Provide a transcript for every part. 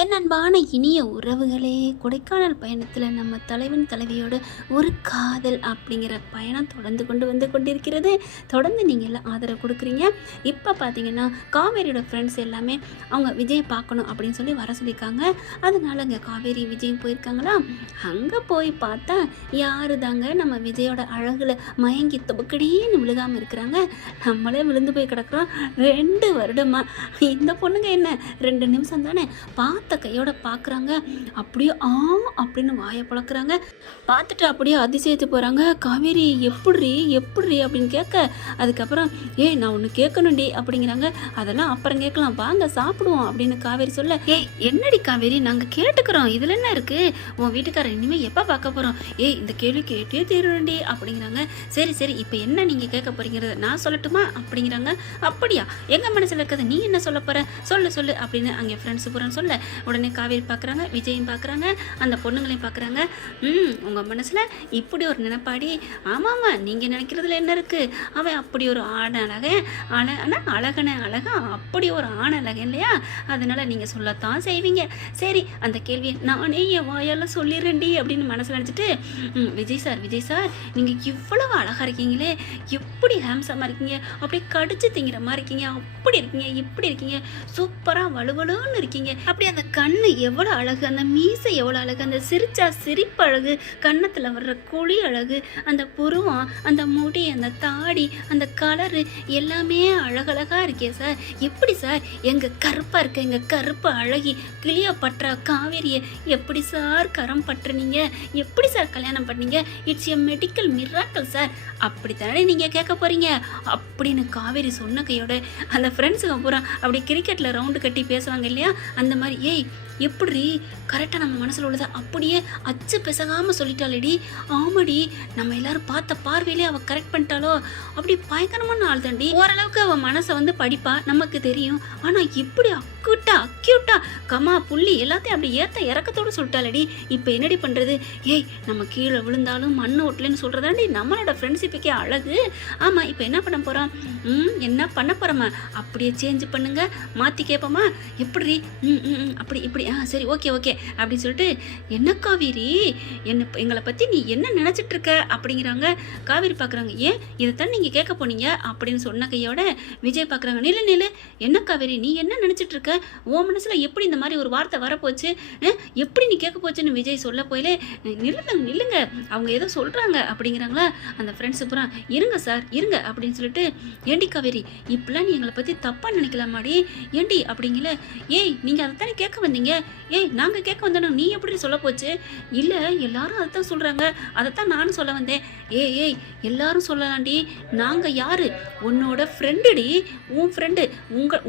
என் அன்பான இனிய உறவுகளே, கொடைக்கானல் பயணத்தில் நம்ம தலைவன் தலைவியோட ஒரு காதல் அப்படிங்கிற பயணம் தொடர்ந்து கொண்டிருக்கிறது. தொடர்ந்து நீங்கள் எல்லாம் ஆதரவு கொடுக்குறீங்க. இப்போ பார்த்தீங்கன்னா காவேரியோட ஃப்ரெண்ட்ஸ் எல்லாமே அவங்க விஜய் பார்க்கணும் அப்படின்னு சொல்லி வர சொல்லியிருக்காங்க. அதனால அங்கே காவேரி விஜய் போயிருக்காங்களா. அங்கே போய் பார்த்தா யாரு தாங்க நம்ம விஜயோட அழகில் மயங்கி துபக்கடின்னு விழுகாமல் இருக்கிறாங்க. நம்மளே விழுந்து போய் கிடக்குறோம். 2 வருடமா இந்த பொண்ணுங்க என்ன 2 நிமிஷம் தானே பார்த்த கையோட பார்க்குறாங்க. அப்படியே அப்படின்னு வாயை பழக்கிறாங்க. பார்த்துட்டு அப்படியே அதிசயத்து போகிறாங்க. காவேரி எப்படி அப்படின்னு கேட்க, அதுக்கப்புறம் நான் ஒன்று கேட்கணும்டி அப்படிங்கிறாங்க. அதெல்லாம் அப்புறம் கேட்கலாம், வாங்க சாப்பிடுவோம் அப்படின்னு காவேரி சொல்ல, என்னடி காவேரி நாங்கள் கேட்டுக்கிறோம், இதில் என்ன இருக்குது, உன் வீட்டுக்காரர் இனிமேல் எப்போ பார்க்க போகிறோம், இந்த கேள்வி கேட்டே தீருண்டி அப்படிங்கிறாங்க. சரி இப்போ என்ன நீங்கள் கேட்க போறீங்கிறத நான் சொல்லட்டுமா அப்படிங்கிறாங்க. அப்படியா, எங்கள் மனசில் இருக்கிறத நீ என்ன சொல்ல போகிற, சொல்லு அப்படின்னு அங்கே ஃப்ரெண்ட்ஸு போகிறேன்னு சொல்ல, உடனே காவேரி பார்க்குறாங்க, விஜயும் பார்க்குறாங்க, அந்த பொண்ணுங்களையும் பார்க்குறாங்க. உங்கள் மனசில் இப்படி ஒரு நினைப்பாடி, ஆமாம்மா நீங்கள் நினைக்கிறதுல என்ன இருக்குது, அவன் அப்படி ஒரு அழகன் அப்படி ஒரு அழகன் இல்லையா, அதனால் நீங்கள் சொல்லத்தான் செய்வீங்க. சரி அந்த கேள்வியை நானே என் வாயால் சொல்லிடுறேன்டி அப்படின்னு மனசில் நினச்சிட்டு, விஜய் சார் நீங்கள் இவ்வளவு அழகாக இருக்கீங்களே, எப்படி ஹேம்சமாக இருக்கீங்க, அப்படியே கடிச்சு திங்கிற மாதிரி இருக்கீங்க, அப்படி இருக்கீங்க இப்படி இருக்கீங்க, சூப்பராக வலுவலுன்னு இருக்கீங்க, அப்படி அந்த கண்ணு எவ்வளோ அழகு, அந்த மீசை எவ்வளோ அழகு, அந்த சிரிச்சா சிரிப்பு அழகு, கன்னத்தில் வர்ற குழி அழகு, அந்த புருவம், அந்த முடி, அந்த தாடி, அந்த கலரு எல்லாமே அழகழகாக இருக்கே சார். எப்படி சார் எங்கள் கருப்பாக இருக்க எங்கள் கருப்பு அழகி கிளியா பற்றா காவேரியை எப்படி சார் கரம் பற்றுனீங்க, எப்படி சார் கல்யாணம் பண்ணீங்க, it's a medical miracle sir, அப்படித்தானே நீங்கள் கேட்க போகிறீங்க அப்படின்னு காவேரி சொன்ன கையோட அந்த ஃப்ரெண்ட்ஸுங்க பூரா அப்படி கிரிக்கெட்டில் ரவுண்டு கட்டி பேசுவாங்க இல்லையா, அந்த மாதிரி எப்படி கரெக்டாக நம்ம மனசில் உள்ளதை அப்படியே அச்சு பிசகாமல் சொல்லிட்டாளேடி, ஆமாடி நம்ம எல்லாரும் பார்த்த பார்வையிலே அவள் கரெக்ட் பண்ணிட்டாலோ, அப்படி பயங்கரமான ஆள் தாண்டி, ஓரளவுக்கு அவள் மனசை படிப்பா நமக்கு தெரியும், ஆனால் இப்படி அக்யூட்டா கமா புள்ளி எல்லாத்தையும் அப்படி ஏற்ற இறக்கத்தோடு சொல்லிட்டாளடி, இப்போ என்னடி பண்ணுறது, நம்ம கீழே விழுந்தாலும் மண்ணு ஓட்டலன்னு சொல்கிறதாண்டி நம்மளோட ஃப்ரெண்ட்ஷிப்புக்கே அழகு. ஆமாம் இப்போ என்ன பண்ண போகிறோம், என்ன பண்ண போகிறோமா, அப்படியே சேஞ்ச் பண்ணுங்க, மாற்றி கேட்போமா, எப்படி இப்படி சரி ஓகே அப்படின்னு சொல்லிட்டு, என்ன காவேரி எங்களை பற்றி நீ என்ன நினச்சிட்ருக்க அப்படிங்கிறாங்க. காவேரி பார்க்குறாங்க, இதைத்தான் நீங்கள் கேட்க போனீங்க அப்படின்னு சொன்ன கையோட விஜய் பார்க்குறாங்க, நில்லு என்ன காவேரி நீ என்ன நினச்சிட்ருக்க, உன் மனசில் எப்படி இந்த மாதிரி ஒரு வார்த்தை வரப்போச்சு, எப்படி நீ கேட்க போச்சுன்னு விஜய் சொல்ல போயிலே, நில்லுங்க அவங்க ஏதோ சொல்கிறாங்க அப்படிங்கிறாங்களா. அந்த ஃப்ரெண்ட்ஸு பூரா இருங்க சார் இருங்க அப்படின்னு சொல்லிட்டு, ஏண்டி காவேரி இப்பெல்லாம் நீ எங்களை பற்றி தப்பாக நினைக்கலாமாடி, ஏண்டி அப்படிங்கல, நீங்கள் அதைத்தானே கேட்க வந்தீங்க, நாங்கள் கேட்க வந்தோம் நீ எப்படி சொல்ல போச்சு, இல்லை எல்லாரும் அதைத்தான் சொல்கிறாங்க, அதைத்தான் நானும் சொல்ல வந்தேன், எல்லாரும் சொல்லலாண்டி, நாங்கள் யார், உன்னோட ஃப்ரெண்டுடி, உன் ஃப்ரெண்டு,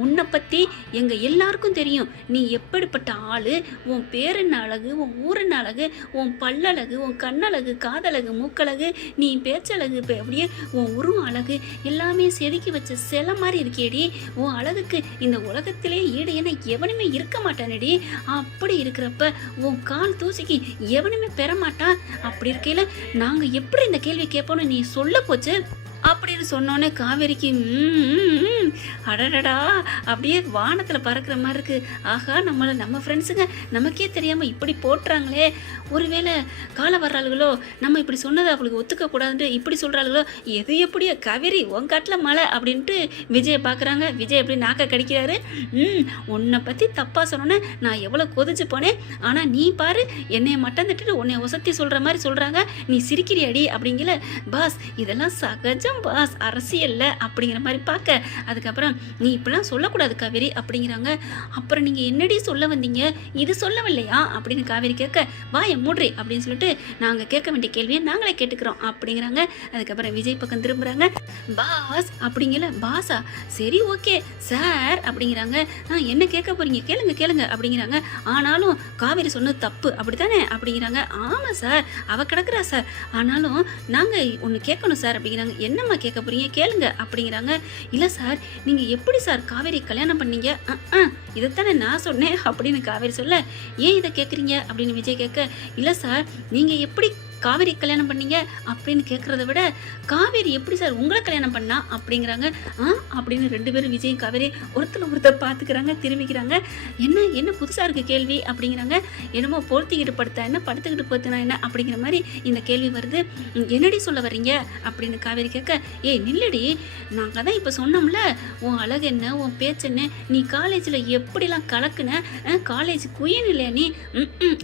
உன்னை பற்றி எங்கள் எல்லாருக்கும் தெரியும், நீ எப்படிப்பட்ட ஆள், உன் பேர் என்ன அழகு, உன் ஊர் என்ன அழகு, உன் பல்லழகு, உன் கண்ணழகு, காதழகு, மூக்கழகு, நீ பேச்சழகு, அப்படியே உன் உருவம் அழகு, எல்லாமே செதுக்கி வச்ச சிலை மாதிரி இருக்கேடி, உன் அழகுக்கு இந்த உலகத்திலே ஈடு என எவனுமே இருக்க மாட்டானடி, அப்படி இருக்கிறப்ப உன் கால் தூசிக்கு எவனுமே பெற மாட்டான், அப்படி இருக்கையில் நாங்கள் எப்படி இந்த கேள்வி கேட்போன்னு நீ சொல்ல போச்சு அப்படின்னு சொன்னோன்னே காவேரிக்கு அடடடா அப்படியே வானத்தில் பறக்கிற மாதிரி இருக்குது. ஆகா நம்ம ஃப்ரெண்ட்ஸுங்க நமக்கே தெரியாமல் இப்படி போட்டுறாங்களே, ஒருவேளை கால வர்றாளுகளோ, நம்ம இப்படி சொன்னதை அவளுக்கு ஒத்துக்கக்கூடாதுன்ட்டு இப்படி சொல்கிறாளுகளோ, எது எப்படியோ காவேரி உன் காட்டில் மழை அப்படின்ட்டு விஜயை பார்க்குறாங்க. விஜய் எப்படி நாக்க கடிக்கிறாரு, உன்னை பற்றி தப்பாக சொன்னோன்னே நான் எவ்வளோ கொதிச்சு போனேன், ஆனால் நீ பாரு என்னைய மட்டம் தட்டிட்டு உன்னை ஒசத்தி சொல்கிற மாதிரி சொல்கிறாங்க, நீ சிரிக்கிறியாடி அப்படிங்கல, பாஸ் இதெல்லாம் சகஜம் பாஸ் அரசியல்ல அப்படிங்கிற மாதிரி பார்க்க, அதுக்கப்புறம் நீ இப்படிலாம் சொல்லக்கூடாது காவேரி அப்படிங்கிறாங்க. அப்புறம் நீங்கள் என்னடி சொல்ல வந்தீங்க, இது சொல்லவில்லையா அப்படின்னு காவேரி கேட்க, வாய மூட்ரி அப்படின்னு சொல்லிட்டு, நாங்கள் கேட்க வேண்டிய கேள்வியை நாங்களே கேட்டுக்கிறோம் அப்படிங்கிறாங்க. அதுக்கப்புறம் விஜய் பக்கம் திரும்புகிறாங்க, பாஸ் அப்படிங்கல, பாஸா சரி ஓகே சார் அப்படிங்கிறாங்க. என்ன கேட்க போறீங்க கேளுங்க அப்படிங்கிறாங்க. ஆனாலும் காவேரி சொன்னது தப்பு அப்படித்தானே அப்படிங்கிறாங்க. ஆமாம் சார் அவ கிடக்குறா சார், ஆனாலும் நாங்கள் ஒன்று கேட்கணும் சார் அப்படிங்கிறாங்க. என்னம்மா கேட்க போறீங்க கேளுங்க அப்படிங்கிறாங்க. இல்லை சார் நீங்கள் எப்படி சார் காவேரி கல்யாணம் பண்ணீங்க, இதைத்தானே நான் சொன்னேன் அப்படின்னு காவேரி சொல்ல, இதை கேட்குறீங்க அப்படின்னு விஜய் கேட்க, இல்லை சார் நீங்கள் எப்படி காவேரி கல்யாணம் பண்ணீங்க அப்படின்னு கேட்குறத விட காவேரி எப்படி சார் உங்களை கல்யாணம் பண்ணா அப்படிங்கிறாங்க. அப்படின்னு 2 பேரும் விஜயும் காவேரி ஒருத்தர் பார்த்துக்கிறாங்க, திரும்பிக்கிறாங்க. என்ன என்ன புதுசாக இருக்குது கேள்வி அப்படிங்கிறாங்க. என்னமோ போர்த்திக்கிட்டு படுத்தா என்ன, படுத்துக்கிட்டு படுத்தினா என்ன அப்படிங்கிற மாதிரி இந்த கேள்வி வருது. என்னடி சொல்ல வர்றீங்க அப்படின்னு காவேரி கேட்க, ஏய் நில்லடி, நாங்கள் தான் இப்போ சொன்னோம்ல உன் அழகு என்ன, உன் பேச்சு என்ன, நீ காலேஜில் எப்படிலாம் கலக்குன, காலேஜ் குயின் இல்லையா நீ,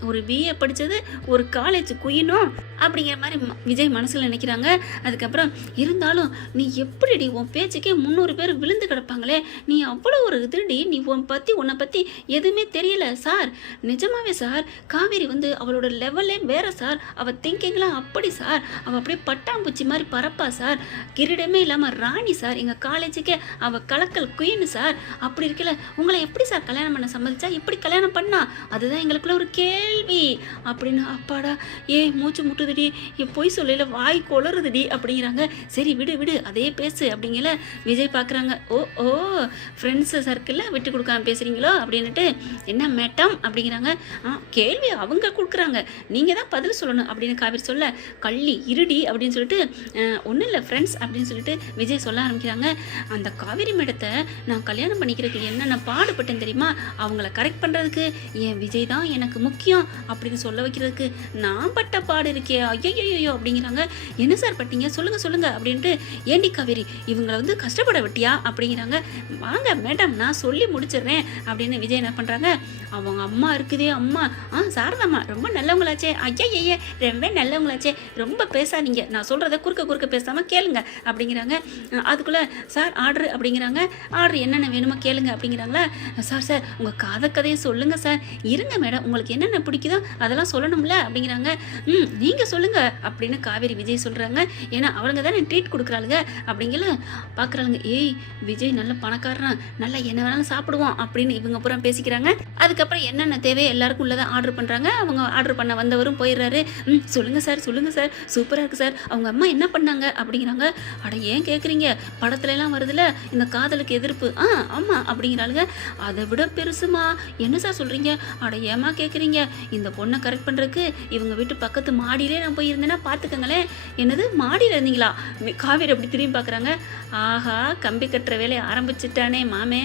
ஒரு பிஏ படித்தது ஒரு காலேஜ் குயினும் அப்படிங்கிற மாதிரி விஜய் மனசில் நினைக்கிறாங்க. அதுக்கப்புறம் இருந்தாலும் நீ எப்படிடி உன் பேச்சுக்கே 300 பேர் விழுந்து கிடப்பாங்களே, நீ அவ்வளோ ஒரு இதுடி, நீ உன்னை பற்றி எதுவுமே தெரியல சார். நிஜமாவே சார், காவேரி வந்து அவளோட லெவலே வேற சார், அவள் திங்கிங்லாம் அப்படி சார், அவள் அப்படியே பட்டாம்பூச்சி மாதிரி பறப்பா சார், கிரீடமே இல்லாமல் ராணி சார், எங்கள் காலேஜுக்கே அவள் கலக்கல் குயின்னு சார். அப்படி இருக்கல உங்களை எப்படி சார் கல்யாணம் பண்ண சம்மதிச்சா, இப்படி கல்யாணம் பண்ணா, அதுதான் எங்களுக்குள்ள ஒரு கேள்வி அப்படின்னு. அப்பாடா மூச்சு முட்டுதுடி, பொய் சொல்லல வாய் கொளறுதுடி அப்படிங்கிறாங்க. சரி விடு விடு அதே பேசு அப்படிங்கல விஜய் பார்க்குறாங்க. ஓ ஃப்ரெண்ட்ஸு சர்க்கிளில் விட்டு கொடுக்காம பேசுகிறீங்களோ அப்படின்ட்டு. என்ன மேட்டம் அப்படிங்கிறாங்க. கேள்வி அவங்க கொடுக்குறாங்க, நீங்கள் தான் பதில் சொல்லணும் அப்படின்னு காவேரி சொல்ல, கள்ளி இருடி அப்படின்னு சொல்லிட்டு ஒன்றும் இல்லை ஃப்ரெண்ட்ஸ் அப்படின்னு சொல்லிட்டு விஜய் சொல்ல ஆரம்பிக்கிறாங்க. அந்த காவேரி மேடத்தை நான் கல்யாணம் பண்ணிக்கிறதுக்கு என்னென்ன பாடுபட்டேன் தெரியுமா, அவங்கள கரெக்ட் பண்ணுறதுக்கு என் விஜய் தான் எனக்கு முக்கியம் அப்படின்னு சொல்ல வைக்கிறதுக்கு நான் பட்ட பாடு இருக்கே, ஐயோ அப்படிங்கிறாங்க. என்ன சார் பட்டீங்க, சொல்லுங்க அப்படின்ட்டு. ஏண்டி காவேரி இவங்களை வந்து கஷ்டப்பட விட்டியா அப்படிங்கிறாங்க. வாங்க மேடம் நான் சொல்லி முடிச்சிடுறேன் அப்படின்னு விஜய் என்ன பண்ணுறாங்க. அவங்க அம்மா இருக்குதே அம்மா, சாரதாம்மா ரொம்ப நல்லவங்களாச்சே, ஐயா ரொம்ப நல்லவங்களாச்சே, ரொம்ப பேசாதீங்க, நான் சொல்கிறத குறுக்க பேசாமல் கேளுங்க அப்படிங்கிறாங்க. அதுக்குள்ளே சார் ஆர்டர் அப்படிங்கிறாங்க. ஆர்டர் என்னென்ன வேணுமோ கேளுங்க அப்படிங்கிறாங்களா. சார் உங்கள் கதையும் சொல்லுங்கள் சார். இருங்க மேடம், உங்களுக்கு என்னென்ன பிடிக்குதோ அதெல்லாம் சொல்லணும்ல அப்படிங்கிறாங்க. நீங்கள் சொல்லுங்கள் அப்படின்னு காவேரி விஜய் சொல்கிறாங்க. ஏன்னா அவங்க தானே ட்ரீட் கொடுக்குறாளுங்க அப்படிங்கல பார்க்குறாளுங்க. விஜய் நல்ல பணக்காரன், நல்லா என்ன வேணாலும் சாப்பிடுவோம் அப்படின்னு இவங்க பூரா பேசிக்கிறாங்க. அதுக்கப்புறம் என்னென்ன தேவை எல்லாருக்கும் உள்ளதை ஆர்டர் பண்ணுறாங்க. அவங்க ஆர்டர் பண்ண வந்தவரும் போயிடுறாரு. சொல்லுங்கள் சார் சூப்பராக இருக்குது சார், அவங்க அம்மா என்ன பண்ணாங்க அப்படிங்கிறாங்க. அட ஏன் கேட்குறீங்க, படத்துலலாம் வருதுல்ல இந்த காதலுக்கு எதிர்ப்பு, ஆமாம் அப்படிங்கிறாளுங்க. அதை விட பெருசுமா, என்ன சார் சொல்கிறீங்க, அட ஏமா கேட்குறீங்க, இந்த பொண்ணை கரெக்ட் பண்ணுறதுக்கு இவங்க வீட்டு பக்கத்து மாடியிலே நான் போயிருந்தேன்னா பார்த்துக்கங்களேன். என்னது மாடியில் இருந்தீங்களா, காவேரி அப்படி திரும்பி பார்க்குறாங்க. ஆஹா கம்பி கட்டுற வேலையை ஆரம்பிச்சுட்டானே மாமே,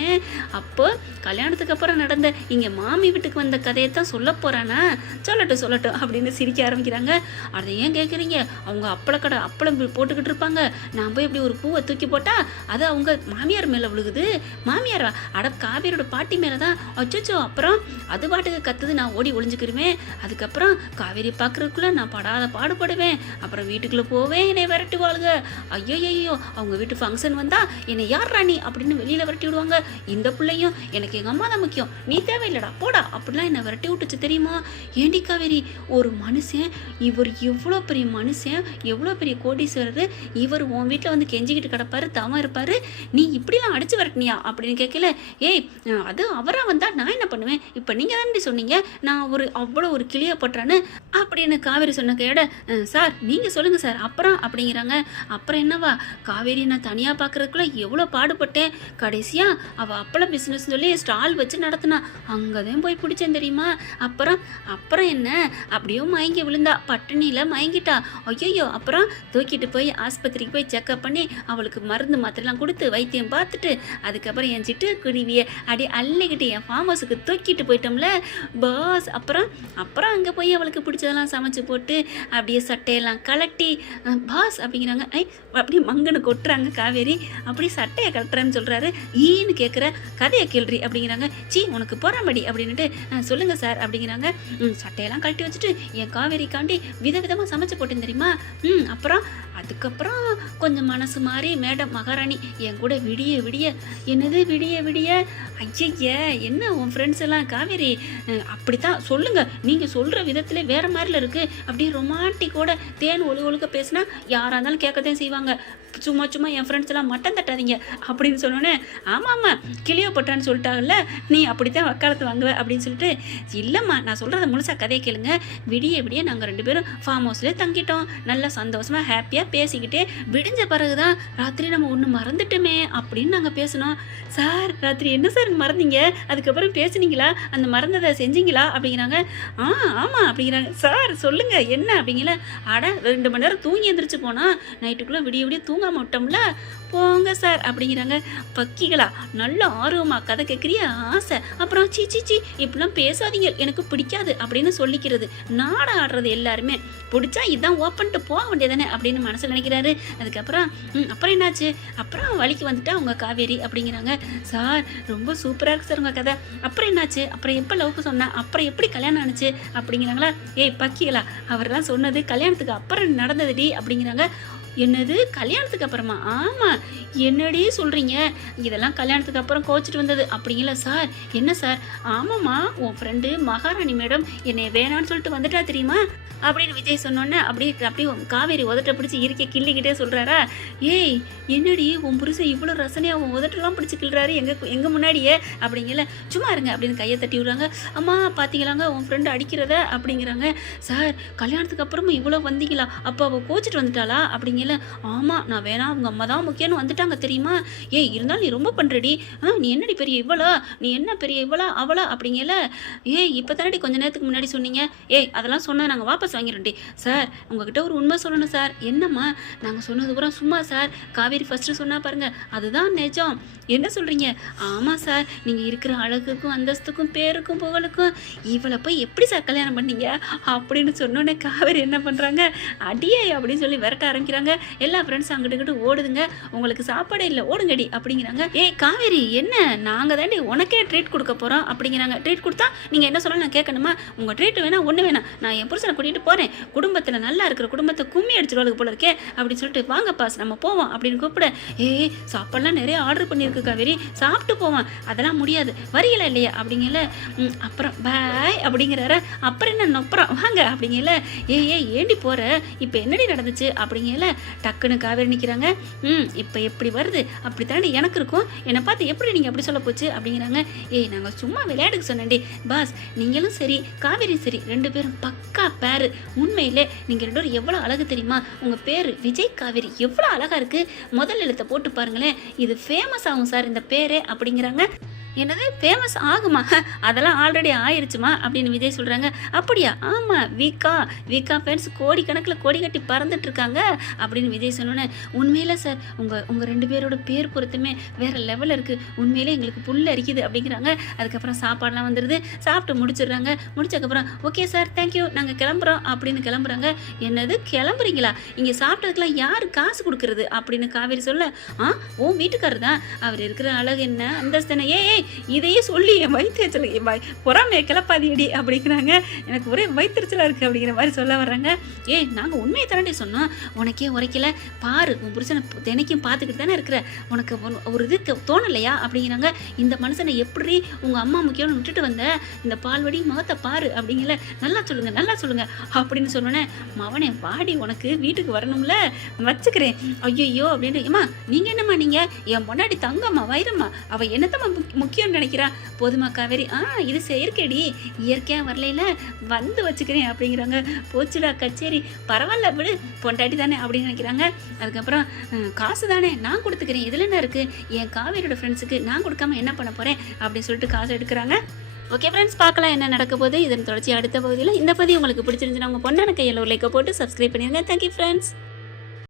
அப்போ கல்யாணத்துக்கு அப்புறம் நடந்த இங்கே மாமி வீட்டுக்கு வந்த கதையை தான் சொல்ல போகிறானா, சொல்லட்டும் அப்படின்னு சிரிக்க ஆரம்பிக்கிறாங்க. அதை ஏன் கேட்குறீங்க, அவங்க அப்பளம் போட்டுக்கிட்டு இருப்பாங்க, நான் போய் இப்படி ஒரு பூவை தூக்கி போட்டால் அது அவங்க மாமியார் மேலே விழுகுது. மாமியாரா, அட காவேரியோட பாட்டி மேலே தான். அச்சோ, அப்புறம் அது பாட்டுக்கு கத்துது, நான் ஓடி ஒளிஞ்சுக்கிருவேன். அதுக்கப்புறம் காவேரி பார்க்குறதுக்குள்ளே நான் படாத பாடுபடுவேன். அப்புறம் வீட்டுக்குள்ளே போவேன், என்னை விரட்டுவாளுங்க. ஐயோ அவங்க வீட்டு ஃபங்க்ஷன் வந்தால் என்னை யார் ராணி அப்படின்னு வெளியில் விரட்டி விடுவாங்க. இந்த பிள்ளையும் எனக்கு எங்கள் அம்மா தான் முக்கியம், நீ தேவையில்லடா போடா அப்படிலாம் என்னை விரட்டி விட்டுச்சு தெரியுமா. ஏண்டி காவேரி, ஒரு மனுஷன், இவர் எவ்வளோ பெரிய மனுஷன், எவ்வளோ பெரிய கோடீஸ்வரர், இவர் உன் வீட்டில் வந்து கெஞ்சிக்கிட்டு கிடப்பாரு, தவம் இருப்பார், நீ இப்படிலாம் அடிச்சு விரட்டினியா அப்படின்னு கேட்கல. அது அவராக வந்தால் நான் என்ன பண்ணுவேன், இப்போ நீங்கள் தானே சொன்னீங்க நான் அவ்வளோ ஒரு கிளியப்பட்டான்னு அப்படின்னு காவேரி சொன்ன கேட. சார் நீங்கள் சொல்லுங்கள் சார் அப்புறம் அப்படிங்கிறாங்க. அப்புறம் என்னவா, காவேரி நான் தனியாக பார்க்குறதுக்குள்ள எவ்வளோ பாடுபட்டேன், கடைசியாக அவள் அப்பள பிஸ்னஸ் சொல்லி ஸ்டால் வச்சு நடத்தினா, அங்கே தான் போய் பிடிச்சேன் தெரியுமா. அப்புறம் என்ன, அப்படியே மயங்கி விழுந்தா, பட்டினியில் மயங்கிட்டா. ஐயோ, அப்புறம் தூக்கிட்டு போய் ஆஸ்பத்திரிக்கு போய் செக்அப் பண்ணி அவளுக்கு மருந்து மாத்திரைலாம் கொடுத்து வைத்தியம் பார்த்துட்டு அதுக்கப்புறம் என் சிட்டு குருவியை அடி அள்ளிக்கிட்டு என் ஃபார்ம் ஹவுஸுக்கு தூக்கிட்டு போயிட்டோம்ல பாஸ். அப்புறம் அங்கே போய் அவளுக்கு பிடிச்சதெல்லாம் சமைச்சு போட்டு அப்படியே சட்டையெல்லாம் கலட்டி பாஸ் அப்படிங்கிறாங்க. அப்படியே மங்கன்னு கொட்டுறாங்க காவேரி. அப்படி சட்டையை கட்டுறேன்னு சொல்கிறாரு. ஈன்னு கேட்குற கதையை கேள்றி அப்படிங்கிறாங்க. உனக்கு போறாமடி அப்படின்னுட்டு சொல்லுங்கள் சார் அப்படிங்கிறாங்க. சட்டையெல்லாம் கழட்டி வச்சுட்டு என் காவேரிக்காண்டி விதவிதமாக சமைச்சு போட்டேன் தெரியுமா. அதுக்கப்புறம் கொஞ்சம் மனசு மாறி மேடம் மகாராணி என் கூட விடிய என்னது விடிய ஐய என்ன உன் ஃப்ரெண்ட்ஸ் எல்லாம் காவேரி அப்படித்தான் சொல்லுங்கள், நீங்கள் சொல்கிற விதத்துல வேறு மாதிரில இருக்குது, அப்படியே ரொமான்டிக்கோட தேன் ஒழுக்க பேசினா யாராக இருந்தாலும் கேட்கத்தான் செய்வாங்க. சும்மா என் ஃப்ரெண்ட்ஸ் எல்லாம் மட்டன் தட்டாதீங்க அப்படின்னு சொன்னோன்னே ஆமாம் கிளியோப்பட்டான்னு சொல்லிட்டாங்கல்ல, நீ அப்படித்தான் வக்காலத்து வாங்குவ அப்படின்னு சொல்லிட்டு, இல்லைம்மா நான் சொல்கிறத முழுசாக கதையை கேளுங்க. விடிய நாங்கள் 2 பேரும் ஃபார்ம் ஹவுஸ்லேயே தங்கிட்டோம், நல்லா சந்தோஷமாக ஹாப்பியாக பேசிக்கிட்டே விடிஞ்ச பிறகு தான் ராத்திரி நம்ம ஒன்று மறந்துட்டோமே அப்படின்னு நாங்கள் பேசினோம். சார் ராத்திரி என்ன சார் மறந்தீங்க, அதுக்கப்புறம் பேசுனீங்களா, அந்த மறந்ததை செஞ்சீங்களா அப்படிங்கிறாங்க. ஆமாம் அப்படிங்கிறாங்க. சார் சொல்லுங்கள் என்ன அப்படிங்கல. அட 2 மணி நேரம் தூங்கி எந்திரிச்சு போனால் நைட்டுக்குள்ளே விடிய விடிய தூங்காம விட்டோம்ல, போங்க சார் அப்படிங்கிறாங்க. பக்கிகளா நல்ல ஆர்வமாக கதை கேட்குறிய ஆசை, அப்புறம் சீ சீ சீ இப்படிலாம் பேசாதீங்க எனக்கு பிடிக்காது அப்படின்னு சொல்லிக்கிறது. நாடகம் ஆடுறது எல்லாருமே பிடிச்சா இதான் ஓப்பன்ட்டு போக வேண்டியதானே அப்படின்னு மனசில் நினைக்கிறாரு. அதுக்கப்புறம் அப்புறம் என்னாச்சு, அப்புறம் வழிக்கு வந்துட்டா அவங்க காவேரி அப்படிங்கிறாங்க. சார் ரொம்ப சூப்பராக இருக்குது சார் உங்கள் கதை. அப்புறம் என்னாச்சு, அப்புறம் எப்போ லவ்க்கு சொன்னேன், அப்புறம் எப்படி கல்யாணம் ஆனிச்சு அப்படிங்கிறாங்களா. ஏய் பக்கிகளா அவரெல்லாம் சொன்னது கல்யாணத்துக்கு அப்புறம் நடந்ததுடி அப்படிங்கிறாங்க. என்னது கல்யாணத்துக்கு அப்புறமா? ஆமாம், என்னடி சொல்கிறீங்க, இதெல்லாம் கல்யாணத்துக்கு அப்புறம் கோச்சிட்டு வந்தது அப்படிங்களா சார்? என்ன சார்? ஆமாம்மா, உன் ஃப்ரெண்டு மகாராணி மேடம் என்னை வேணான்னு சொல்லிட்டு வந்துட்டா தெரியுமா அப்படின்னு விஜய் சொன்னோன்னே அப்படியே காவேரி உதட்ட பிடிச்சி இருக்க கிள்ளிக்கிட்டே சொல்கிறாரா. ஏய் என்னடி உன் புருஷன் இவ்வளோ ரசனையாக உன் உதட்டெல்லாம் பிடிச்சி கிள்றாரு எங்கள் முன்னாடியே அப்படிங்கல. சும்மா இருங்க அப்படின்னு கையை தட்டி விடுறாங்க. அம்மா பார்த்தீங்களாங்க உன் ஃப்ரெண்டு அடிக்கிறத அப்படிங்கிறாங்க. சார் கல்யாணத்துக்கு அப்புறமா இவ்வளோ வந்தீங்களா, அப்போ அவள் கோச்சிட்டு வந்துட்டாளா அப்படிங்கல. ஆமாம் நான் வேணாம் அவங்க அம்மா தான் முக்கியம்னு வந்துட்டாங்க தெரியுமா. ஏய் இருந்தாலும் நீ ரொம்ப பண்ணுறடி, நீ என்னடி பெரிய இவ்வளோ, நீ என்ன பெரிய இவ்வளோ அவளா அப்படிங்கல. ஏய் இப்போ தானடி கொஞ்ச நேரத்துக்கு முன்னாடி சொன்னீங்க. ஏய் அதெல்லாம் சொன்னால் நாங்கள் வாபஸ் வாங்கிடும்டி. சார் உங்ககிட்ட ஒரு உண்மை சொல்லணும் சார். என்னம்மா? நாங்கள் சொன்னது பூரா சும்மா சார். காவேரி ஃபஸ்ட்டு சொன்னா பாருங்க அதுதான் நிஜம். என்ன சொல்கிறீங்க? ஆமாம் சார், நீங்கள் இருக்கிற அழகுக்கும் அந்தஸ்துக்கும் பேருக்கும் புகழுக்கும் இவளை போய் எப்படி சார் கல்யாணம் பண்ணீங்க அப்படின்னு சொன்னோன்னே காவேரி என்ன பண்ணுறாங்க, அடியே அப்படின்னு சொல்லி விரட்ட ஆரம்பிக்கிறாங்க. எல்லா ஃப்ரெண்ட்ஸும் அங்கிட்டு ஓடுதுங்க. உங்களுக்கு சாப்பாடே இல்லை ஓடுங்கடி அப்படிங்கிறாங்க. ஏய் காவேரி என்ன, நாங்கள் தாண்டி உனக்கே ட்ரீட் கொடுக்க போகிறோம் அப்படிங்கிறாங்க. ட்ரீட் கொடுத்தா நீங்கள் என்ன சொல்ல நான் கேட்கணுமா? உங்கள் ட்ரீட் வேணாம் ஒன்று வேணாம், நான் என் புருஷனை கூட்டிகிட்டு போகிறேன், குடும்பத்தில் நல்லா இருக்கிற குடும்பத்தை கும்மி அடிச்சிருவாளுக்கு போல இருக்கே அப்படின்னு சொல்லிட்டு வாங்க பாஸ் நம்ம போவோம் அப்படின்னு கூப்பிட. ஏய் சாப்பாடுலாம் நிறைய ஆர்டர் பண்ணியிருக்கு காவேரி, சாப்பிட்டு போவான். அதெல்லாம் முடியாது, வரீங்களா இல்லையா அப்படிங்கல. அப்புறம் பாய் அப்படிங்கிறார. அப்புறம் என்ன நொப்புறம் வாங்க அப்படிங்கல. ஏய் ஏண்டி போகிற, இப்போ என்னடி நடந்துச்சு அப்படிங்கல. டக்குன்னு காவேரி நிற்கிறாங்க. இப்போ எப்படி வருது அப்படி தாண்டி எனக்கு இருக்கும், என்னை பார்த்து எப்படி நீங்கள் அப்படி சொல்ல போச்சு அப்படிங்கிறாங்க. ஏய் நாங்கள் சும்மா விளையாட்டுக்கு சொன்னேன்டி பாஸ், நீங்களும் சரி காவேரியும் சரி 2 பேரும் பக்கா பேரு. உண்மையிலே நீங்கள் 2 பேரும் எவ்வளோ அழகு தெரியுமா, உங்கள் பேர் விஜய் காவேரி எவ்வளோ அழகாக இருக்குது, முதல் எழுத்தை போட்டு பாருங்களேன், இது ஃபேமஸ் ஆகும் சார் இந்த பேரே அப்படிங்கிறாங்க. என்னது ஃபேமஸ் ஆகுமா? அதெல்லாம் ஆல்ரெடி ஆயிடுச்சுமா அப்படின்னு விஜய் சொல்கிறாங்க. அப்படியா? ஆமாம் வீக்கா ஃபேன்ஸ் கோடிக்கணக்கில் கோடி கட்டி பறந்துட்டுருக்காங்க அப்படின்னு விஜய் சொன்னோன்னே. உண்மையில சார் உங்கள் 2 பேரோட பேர் பொறுத்துமே வேறு லெவலில் இருக்குது, உண்மையிலே எங்களுக்கு புல் அரிக்குது அப்படிங்கிறாங்க. அதுக்கப்புறம் சாப்பாடெலாம் வந்துடுது, சாப்பிட்டு முடிச்சிடுறாங்க. முடிச்சதுக்கப்புறம் ஓகே சார் தேங்க்யூ நாங்கள் கிளம்புறோம் அப்படின்னு கிளம்புறாங்க. என்னது கிளம்புறீங்களா, இங்கே சாப்பிட்டதுக்கெலாம் யார் காசு கொடுக்குறது அப்படின்னு காவேரி சொல்ல. உன் வீட்டுக்காரர் தான், அவர் இருக்கிற அழகு என்ன அந்தஸ்தானே. ஏய் இதையே சொல்லி என் வயிற்றுச்சல் பொறாமையை கிளப்பாதியடி அப்படிங்கிறாங்க. எனக்கு ஒரே வயிற்றுச்சலாக இருக்குது அப்படிங்கிற மாதிரி சொல்ல வர்றாங்க. ஏய் நாங்கள் உண்மையை தானே சொன்னோம், உனக்கே உரைக்கல பாரு, உன் புருஷனை தினைக்கும் பார்த்துக்கிட்டு தானே இருக்கிற, உனக்கு ஒரு இது தோணலையா அப்படிங்கிறாங்க. இந்த மனுஷனை எப்படி உங்கள் அம்மா முக்கியம்னு விட்டுட்டு வந்த, இந்த பால்வடி முகத்தை பாரு அப்படிங்கல. நல்லா சொல்லுங்க அப்படின்னு சொன்னோன்னே. மவனே வாடி உனக்கு வீட்டுக்கு வரணும்ல வச்சுக்கிறேன். ஐயோ அப்படின்னு. ஏம்மா நீங்கள் என்னம்மா, நீங்கள் என் பொண்டாட்டி தங்கம்மா வைரம்மா, அவள் என்னத்தம்மா முக்கியம்னு நினைக்கிறா. போதுமா காவேரி, இது செயற்கைடி, இயற்கையாக வரலையில வந்து வச்சுக்கிறேன் அப்படிங்கிறாங்க. போச்சுடா கச்சேரி, பரவாயில்ல விடு பொண்டாட்டி தானே அப்படின்னு நினைக்கிறாங்க. அதுக்கப்புறம் காசு தானே நான் கொடுத்துக்கிறேன், இதில் என்ன இருக்குது, என் காவேரியோட ஃப்ரெண்ட்ஸுக்கு நான் கொடுக்காம என்ன பண்ண போகிறேன் அப்படின்னு சொல்லிட்டு காசு எடுக்கிறாங்க. ஓகே ஃப்ரெண்ட்ஸ், பார்க்கலாம் என்ன நடக்க போகுது. இதன் தொடர்ச்சி அடுத்த பகுதியில். இந்த பதிவு உங்களுக்கு பிடிச்சிருந்துச்சுன்னா உங்கள் பொண்ணான கையில் ஒரு லைக்கை போட்டு சப்ஸ்கிரைப் பண்ணிடுங்க. Thank you friends.